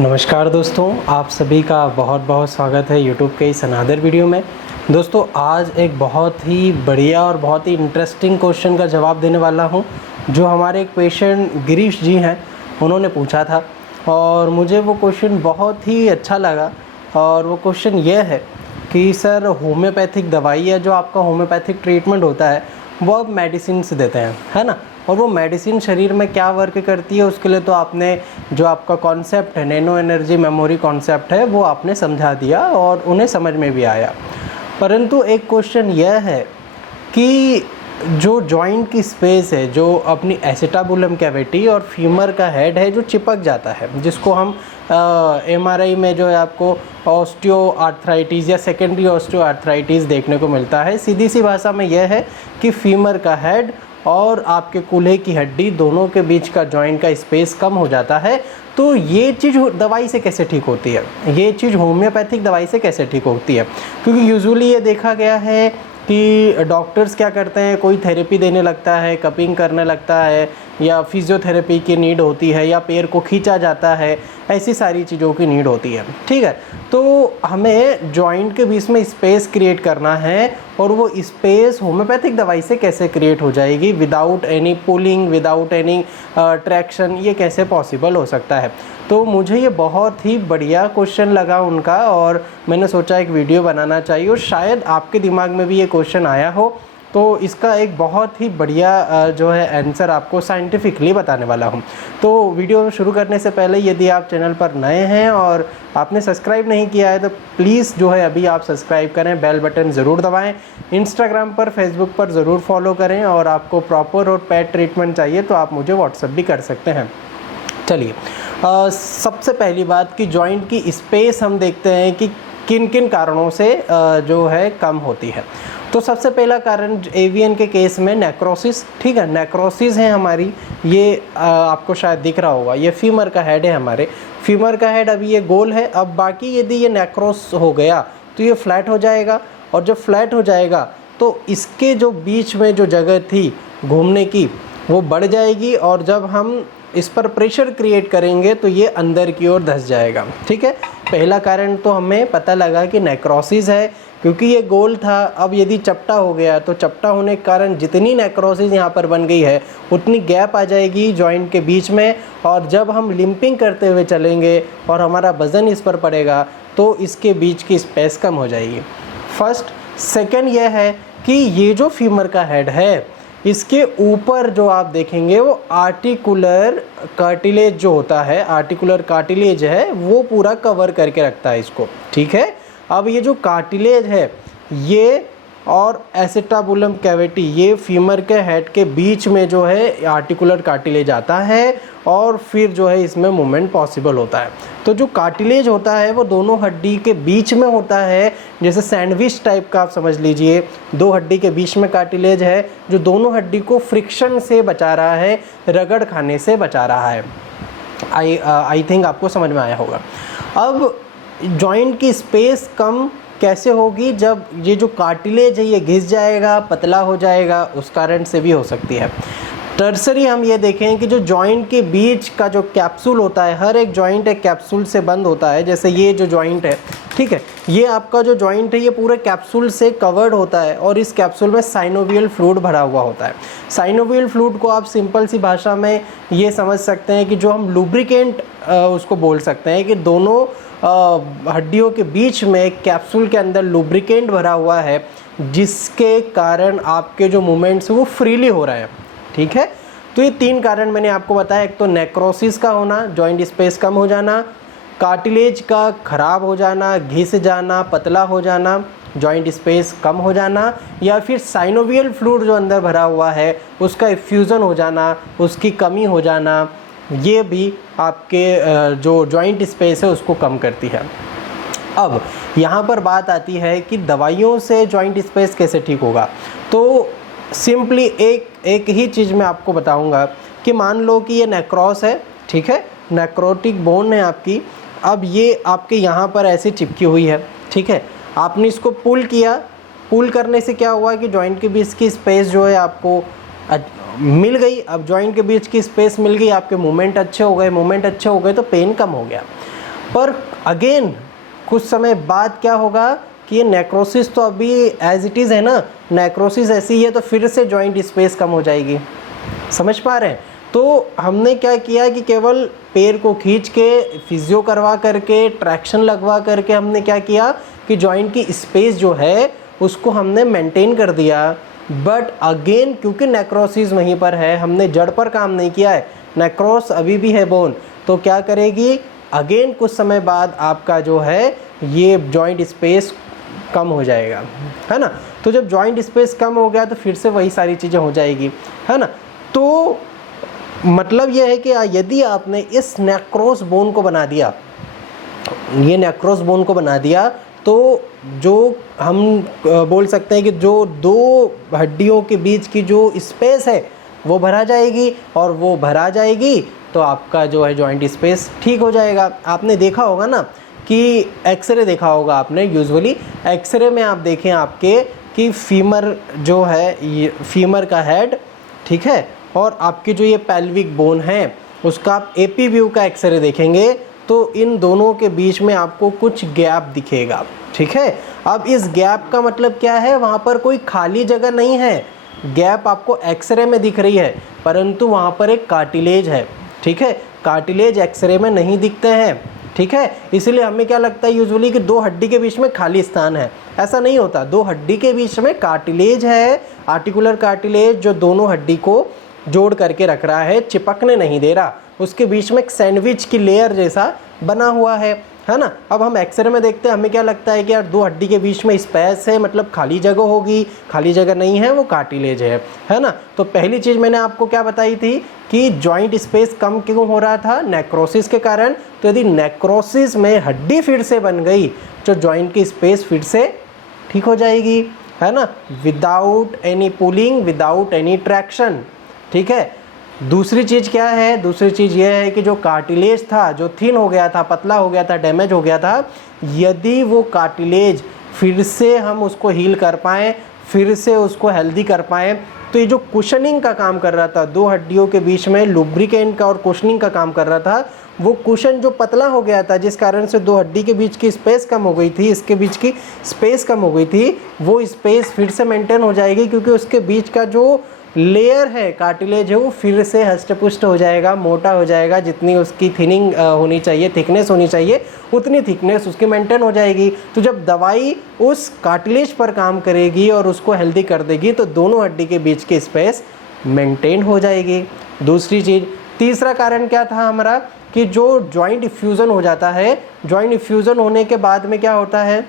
नमस्कार दोस्तों, आप सभी का बहुत बहुत स्वागत है यूट्यूब के इस अनदर वीडियो में। दोस्तों आज एक बहुत ही बढ़िया और बहुत ही इंटरेस्टिंग क्वेश्चन का जवाब देने वाला हूं, जो हमारे एक पेशेंट गिरीश जी हैं, उन्होंने पूछा था और मुझे वो क्वेश्चन बहुत ही अच्छा लगा। और वो क्वेश्चन ये है कि सर होम्योपैथिक दवाई या जो आपका होम्योपैथिक ट्रीटमेंट होता है वो आप मेडिसिन से देते हैं, है ना। और वो मेडिसिन शरीर में क्या वर्क करती है उसके लिए तो आपने जो आपका कॉन्सेप्ट है, नैनो एनर्जी मेमोरी कॉन्सेप्ट है, वो आपने समझा दिया और उन्हें समझ में भी आया। परंतु एक क्वेश्चन यह है कि जो जॉइंट की स्पेस है, जो अपनी एसिटाबुलम कैविटी और फीमर का हेड है जो चिपक जाता है, जिसको हम एमआरआई में जो है आपको ऑस्टियो आर्थराइटिस या सेकेंडरी ऑस्टियो आर्थराइटिस देखने को मिलता है। सीधी सी भाषा में यह है कि फीमर का हेड और आपके कूल्हे की हड्डी दोनों के बीच का जॉइंट का स्पेस कम हो जाता है। तो ये चीज़ दवाई से कैसे ठीक होती है, ये चीज़ होम्योपैथिक दवाई से कैसे ठीक होती है? क्योंकि यूजुअली ये देखा गया है कि डॉक्टर्स क्या करते हैं, कोई थेरेपी देने लगता है, कपिंग करने लगता है या फिजियोथेरेपी की नीड होती है या पैर को खींचा जाता है, ऐसी सारी चीज़ों की नीड होती है, ठीक है। तो हमें जॉइंट के बीच में स्पेस क्रिएट करना है और वो स्पेस होम्योपैथिक दवाई से कैसे क्रिएट हो जाएगी without any pulling, without any traction, ये कैसे पॉसिबल हो सकता है? तो मुझे ये बहुत ही बढ़िया क्वेश्चन लगा उनका और मैंने सोचा एक वीडियो बनाना चाहिए और शायद आपके दिमाग में भी ये क्वेश्चन आया हो, तो इसका एक बहुत ही बढ़िया जो है आंसर आपको साइंटिफिकली बताने वाला हूँ। तो वीडियो शुरू करने से पहले यदि आप चैनल पर नए हैं और आपने सब्सक्राइब नहीं किया है तो प्लीज़ जो है अभी आप सब्सक्राइब करें, बेल बटन ज़रूर दबाएं, इंस्टाग्राम पर, फेसबुक पर ज़रूर फॉलो करें और आपको प्रॉपर और पेड ट्रीटमेंट चाहिए तो आप मुझे व्हाट्सएप भी कर सकते हैं। चलिए सबसे पहली बात कि जॉइंट की स्पेस हम देखते हैं कि किन किन कारणों से जो है कम होती है। तो सबसे पहला कारण एवियन के केस में नेक्रोसिस, ठीक है, नेक्रोसिस है हमारी, ये आपको शायद दिख रहा होगा, ये फीमर का हेड है हमारे, फीमर का हेड अभी ये गोल है। अब बाकी यदि ये नेक्रोस हो गया तो ये फ्लैट हो जाएगा और जब फ्लैट हो जाएगा तो इसके जो बीच में जो जगह थी घूमने की वो बढ़ जाएगी और जब हम इस पर प्रेशर क्रिएट करेंगे तो ये अंदर की ओर धंस जाएगा, ठीक है। पहला कारण तो हमें पता लगा कि नेक्रोसिस है क्योंकि ये गोल था। अब यदि चपटा हो गया तो चपटा होने के कारण जितनी नेक्रोसिस यहाँ पर बन गई है उतनी गैप आ जाएगी जॉइंट के बीच में और जब हम लिंपिंग करते हुए चलेंगे और हमारा वज़न इस पर पड़ेगा तो इसके बीच की स्पेस कम हो जाएगी। फर्स्ट। सेकंड यह है कि ये जो फीमर का हेड है इसके ऊपर जो आप देखेंगे वो आर्टिकुलर कार्टिलेज जो होता है, आर्टिकुलर कार्टिलेज है वो पूरा कवर करके रखता है इसको, ठीक है। अब ये जो कार्टिलेज है ये और एसिटाबुलम कैविटी, ये फीमर के हेड के बीच में जो है आर्टिकुलर कार्टिलेज आता है और फिर जो है इसमें मूवमेंट पॉसिबल होता है। तो जो कार्टिलेज होता है वो दोनों हड्डी के बीच में होता है, जैसे सैंडविच टाइप का आप समझ लीजिए, दो हड्डी के बीच में कार्टिलेज है जो दोनों हड्डी को फ्रिक्शन से बचा रहा है, रगड़ खाने से बचा रहा है। आई थिंक आपको समझ में आया होगा। अब जॉइंट की स्पेस कम कैसे होगी? जब ये जो कार्टिलेज है ये घिस जाएगा, पतला हो जाएगा, उस कारण से भी हो सकती है। टर्सरी हम ये देखें कि जो जॉइंट के बीच का जो कैप्सूल होता है, हर एक जॉइंट एक कैप्सूल से बंद होता है। जैसे ये जो जॉइंट है, ठीक है, ये आपका जो जॉइंट है ये पूरे कैप्सूल से कवर्ड होता है और इस कैप्सूल में साइनोवियल फ्लूइड भरा हुआ होता है। साइनोवियल फ्लूइड को आप सिंपल सी भाषा में ये समझ सकते हैं कि जो हम लुब्रिकेंट उसको बोल सकते हैं कि दोनों हड्डियों के बीच में कैप्सूल के अंदर लुब्रिकेंट भरा हुआ है जिसके कारण आपके जो मूवमेंट्स वो फ्रीली हो रहे हैं, ठीक है। तो ये तीन कारण मैंने आपको बताया, एक तो नेक्रोसिस का होना, जॉइंट स्पेस कम हो जाना, कार्टिलेज का खराब हो जाना, घिस जाना, पतला हो जाना, जॉइंट स्पेस कम हो जाना, या फिर साइनोवियल फ्लूइड जो अंदर भरा हुआ है उसका इफ्यूज़न हो जाना, उसकी कमी हो जाना, ये भी आपके जो जॉइंट स्पेस है उसको कम करती है। अब यहाँ पर बात आती है कि दवाइयों से जॉइंट स्पेस कैसे ठीक होगा। तो सिंपली एक ही चीज़ मैं आपको बताऊंगा कि मान लो कि ये नेक्रोस है, ठीक है, नेक्रोटिक बोन है आपकी। अब ये आपके यहाँ पर ऐसे चिपकी हुई है, ठीक है, आपने इसको पुल किया, पुल करने से क्या हुआ कि जॉइंट के बीच की स्पेस जो है आपको मिल गई। अब जॉइंट के बीच की स्पेस मिल गई, आपके मूवमेंट अच्छे हो गए, मूवमेंट अच्छे हो गए तो पेन कम हो गया। पर अगेन कुछ समय बाद क्या होगा कि ये नेक्रोसिस तो अभी एज इट इज़ है ना, नेक्रोसिस ऐसी ही है तो फिर से जॉइंट स्पेस कम हो जाएगी। समझ पा रहे हैं? तो हमने क्या किया कि केवल पैर को खींच के फिजियो करवा करके ट्रैक्शन लगवा करके हमने क्या किया कि जॉइंट की स्पेस जो है उसको हमने मेंटेन कर दिया। बट अगेन क्योंकि नेक्रोसिस वहीं पर है, हमने जड़ पर काम नहीं किया है, नेक्रोस अभी भी है बोन, तो क्या करेगी अगेन कुछ समय बाद आपका जो है ये जॉइंट स्पेस कम हो जाएगा, है ना। तो जब जॉइंट स्पेस कम हो गया तो फिर से वही सारी चीज़ें हो जाएगी, है ना। तो मतलब यह है कि यदि आपने इस नेक्रोस बोन को बना दिया, ये नेक्रोस बोन को बना दिया, तो जो हम बोल सकते हैं कि जो दो हड्डियों के बीच की जो स्पेस है वो भरा जाएगी, और वो भरा जाएगी तो आपका जो है जॉइंट स्पेस ठीक हो जाएगा। आपने देखा होगा ना कि एक्सरे देखा होगा आपने, यूजुअली एक्सरे में आप देखें आपके कि फीमर जो है, ये फीमर का हेड, ठीक है, और आपकी जो ये पेल्विक बोन है उसका आप एपी व्यू का एक्सरे देखेंगे तो इन दोनों के बीच में आपको कुछ गैप दिखेगा, ठीक है। अब इस गैप का मतलब क्या है, वहाँ पर कोई खाली जगह नहीं है, गैप आपको एक्सरे में दिख रही है परंतु वहाँ पर एक कार्टिलेज है, ठीक है। कार्टिलेज एक्सरे में नहीं दिखते हैं, ठीक है। इसलिए हमें क्या लगता है यूजुअली कि दो हड्डी के बीच में खाली स्थान है, ऐसा नहीं होता। दो हड्डी के बीच में कार्टिलेज है, आर्टिकुलर कार्टिलेज, जो दोनों हड्डी को जोड़ करके रख रहा है, चिपकने नहीं दे रहा, उसके बीच में एक सैंडविच की लेयर जैसा बना हुआ है ना। अब हम एक्सरे में देखते हैं, हमें क्या लगता है कि यार दो हड्डी के बीच में स्पेस है, मतलब खाली जगह होगी, खाली जगह नहीं है, वो कार्टिलेज है ना। तो पहली चीज़ मैंने आपको क्या बताई थी कि जॉइंट स्पेस कम क्यों हो रहा था, नेक्रोसिस के कारण। तो यदि नेक्रोसिस में हड्डी फिर से बन गई तो जॉइंट की स्पेस फिर से ठीक हो जाएगी, है ना, without any pulling, without any traction, ठीक है। दूसरी चीज़ क्या है, दूसरी चीज़ यह है कि जो कार्टिलेज था, जो थिन हो गया था, पतला हो गया था, डैमेज हो गया था, यदि वो कार्टिलेज फिर से हम उसको हील कर पाएँ, फिर से उसको हेल्दी कर पाएँ, तो ये जो कुशनिंग का काम कर रहा था, दो हड्डियों के बीच में लुब्रिकेंट का और कुशनिंग का काम कर रहा था, वो कुशन जो पतला हो गया था, जिस कारण से दो हड्डी के बीच की स्पेस कम हो गई थी, इसके बीच की स्पेस कम हो गई थी, वो स्पेस फिर से मेंटेन हो जाएगी, क्योंकि उसके बीच का जो लेयर है, कार्टिलेज है, वो फिर से हष्टपुष्ट हो जाएगा, मोटा हो जाएगा, जितनी उसकी थिनिंग होनी चाहिए, थिकनेस होनी चाहिए, उतनी थिकनेस उसकी मेंटेन हो जाएगी। तो जब दवाई उस कार्टिलेज पर काम करेगी और उसको हेल्दी कर देगी तो दोनों हड्डी के बीच की स्पेस मेंटेन हो जाएगी। दूसरी चीज़, तीसरा कारण क्या था हमारा कि जो जॉइंट इफ्यूज़न हो जाता है, जॉइंट इफ्यूज़न होने के बाद में क्या होता है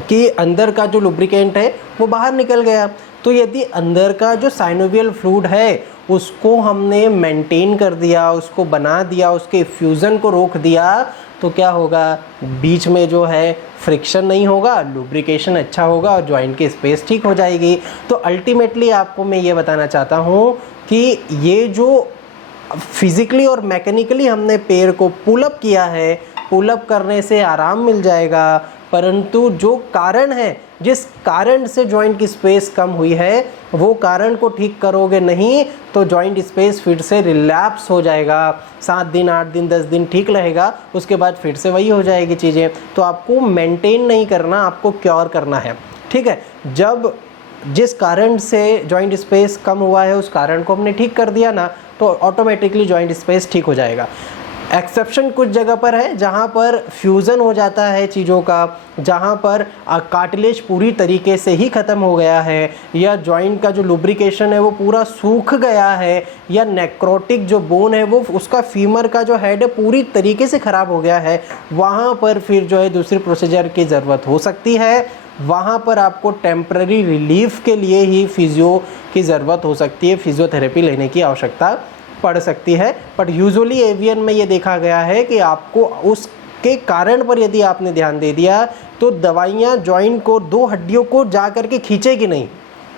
कि अंदर का जो लुब्रिकेंट है वो बाहर निकल गया। तो यदि अंदर का जो साइनोवियल फ्लूइड है उसको हमने मेंटेन कर दिया, उसको बना दिया, उसके फ्यूज़न को रोक दिया, तो क्या होगा, बीच में जो है फ्रिक्शन नहीं होगा, लुब्रिकेशन अच्छा होगा और जॉइंट की स्पेस ठीक हो जाएगी। तो अल्टीमेटली आपको मैं ये बताना चाहता हूँ कि ये जो फिज़िकली और मैकेनिकली हमने पैर को पुल अप किया है, पुल अप करने से आराम मिल जाएगा, परंतु जो कारण है, जिस कारण से जॉइंट की स्पेस कम हुई है, वो कारण को ठीक करोगे नहीं तो जॉइंट स्पेस फिर से रिलैप्स हो जाएगा। 7 दिन 8 दिन 10 दिन ठीक रहेगा, उसके बाद फिर से वही हो जाएगी चीज़ें। तो आपको मेंटेन नहीं करना, आपको क्योर करना है, ठीक है। जब जिस कारण से जॉइंट स्पेस कम हुआ है उस कारण को हमने ठीक कर दिया ना, तो ऑटोमेटिकली जॉइंट स्पेस ठीक हो जाएगा। एक्सेप्शन कुछ जगह पर है जहाँ पर फ्यूज़न हो जाता है चीज़ों का, जहाँ पर कार्टिलेज पूरी तरीके से ही ख़त्म हो गया है, या जॉइंट का जो लुब्रिकेशन है वो पूरा सूख गया है, या नेक्रोटिक जो बोन है वो उसका फीमर का जो हेड है पूरी तरीके से ख़राब हो गया है, वहाँ पर फिर जो है दूसरी प्रोसीजर की ज़रूरत हो सकती है। वहाँ पर आपको टेम्पररी रिलीफ के लिए ही फिजियो की ज़रूरत हो सकती है, फिजियोथेरेपी लेने की आवश्यकता पड़ सकती है। बट यूजुअली एवियन में ये देखा गया है कि आपको उसके कारण पर यदि आपने ध्यान दे दिया तो दवाइयाँ जॉइंट को, दो हड्डियों को जा कर के खींचेगी नहीं,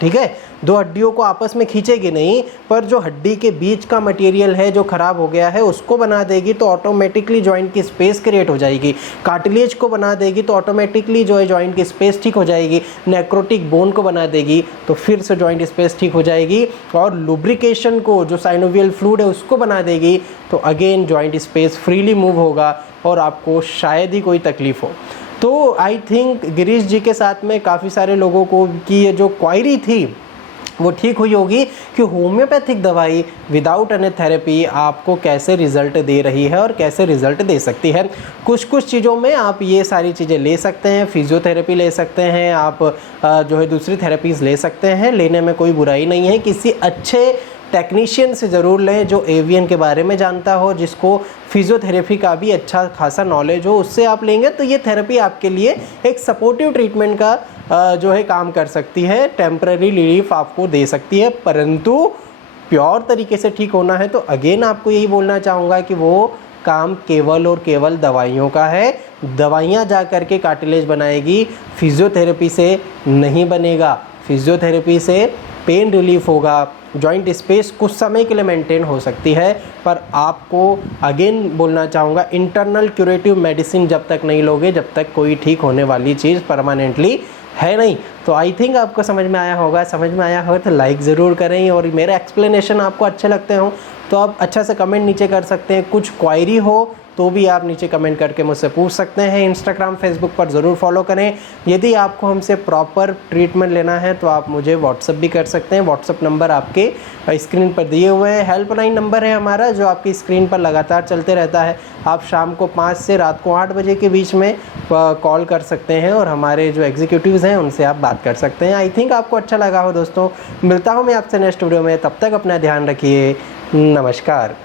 ठीक है। दो हड्डियों को आपस में खींचेगी नहीं, पर जो हड्डी के बीच का मटेरियल है जो ख़राब हो गया है उसको बना देगी, तो ऑटोमेटिकली जॉइंट की स्पेस क्रिएट हो जाएगी। कार्टिलेज को बना देगी तो ऑटोमेटिकली जो है जॉइंट की स्पेस ठीक हो जाएगी। नेक्रोटिक बोन को बना देगी तो फिर से जॉइंट स्पेस ठीक हो जाएगी। और लुब्रिकेशन को, जो साइनोवियल फ्लूइड है, उसको बना देगी तो again joint space freely move होगा और आपको शायद ही कोई तकलीफ़ हो। तो आई थिंक गिरीश जी के साथ में काफ़ी सारे लोगों को की ये जो क्वायरी थी वो ठीक हुई होगी कि होम्योपैथिक दवाई विदाउट एनी थेरेपी आपको कैसे रिज़ल्ट दे रही है और कैसे रिज़ल्ट दे सकती है। कुछ चीज़ों में आप ये सारी चीज़ें ले सकते हैं, फिजियोथेरेपी ले सकते हैं, आप जो है दूसरी थेरेपीज़ ले सकते हैं, लेने में कोई बुराई नहीं है। किसी अच्छे टेक्नीशियन से ज़रूर लें जो एवीएन के बारे में जानता हो, जिसको फिजियोथेरेपी का भी अच्छा खासा नॉलेज हो, उससे आप लेंगे तो ये थेरेपी आपके लिए एक सपोर्टिव ट्रीटमेंट का जो है काम कर सकती है, टेम्पररी रिलीफ आपको दे सकती है। परंतु प्योर तरीके से ठीक होना है तो अगेन आपको यही बोलना चाहूँगा कि वो काम केवल और केवल दवाइयों का है। दवाइयाँ जा कर के कार्टिलेज बनाएगी, फिजियोथेरेपी से नहीं बनेगा। फिजियोथेरेपी से पेन रिलीफ होगा, जॉइंट स्पेस कुछ समय के लिए मेंटेन हो सकती है, पर आपको अगेन बोलना चाहूँगा इंटरनल क्यूरेटिव मेडिसिन जब तक नहीं लोगे, जब तक कोई ठीक होने वाली चीज़ परमानेंटली है नहीं। तो आई थिंक आपको समझ में आया होगा। समझ में आया हो तो लाइक ज़रूर करें, और मेरे एक्सप्लेनेशन आपको अच्छे लगते हो तो आप अच्छा से कमेंट नीचे कर सकते हैं। कुछ क्वायरी हो तो भी आप नीचे कमेंट करके मुझसे पूछ सकते हैं। इंस्टाग्राम फेसबुक पर ज़रूर फॉलो करें। यदि आपको हमसे प्रॉपर ट्रीटमेंट लेना है तो आप मुझे व्हाट्सअप भी कर सकते हैं। व्हाट्सअप नंबर आपके स्क्रीन पर दिए हुए हैं। हेल्पलाइन नंबर है हमारा जो आपकी स्क्रीन पर लगातार चलते रहता है। आप शाम को 5 से रात को 8 बजे के बीच में कॉल कर सकते हैं और हमारे जो एग्जीक्यूटिव्स हैं उनसे आप बात कर सकते हैं। आई थिंक आपको अच्छा लगा हो दोस्तों। मिलता हूँ मैं आपसे नेक्स्ट वीडियो में, तब तक अपना ध्यान रखिए। नमस्कार।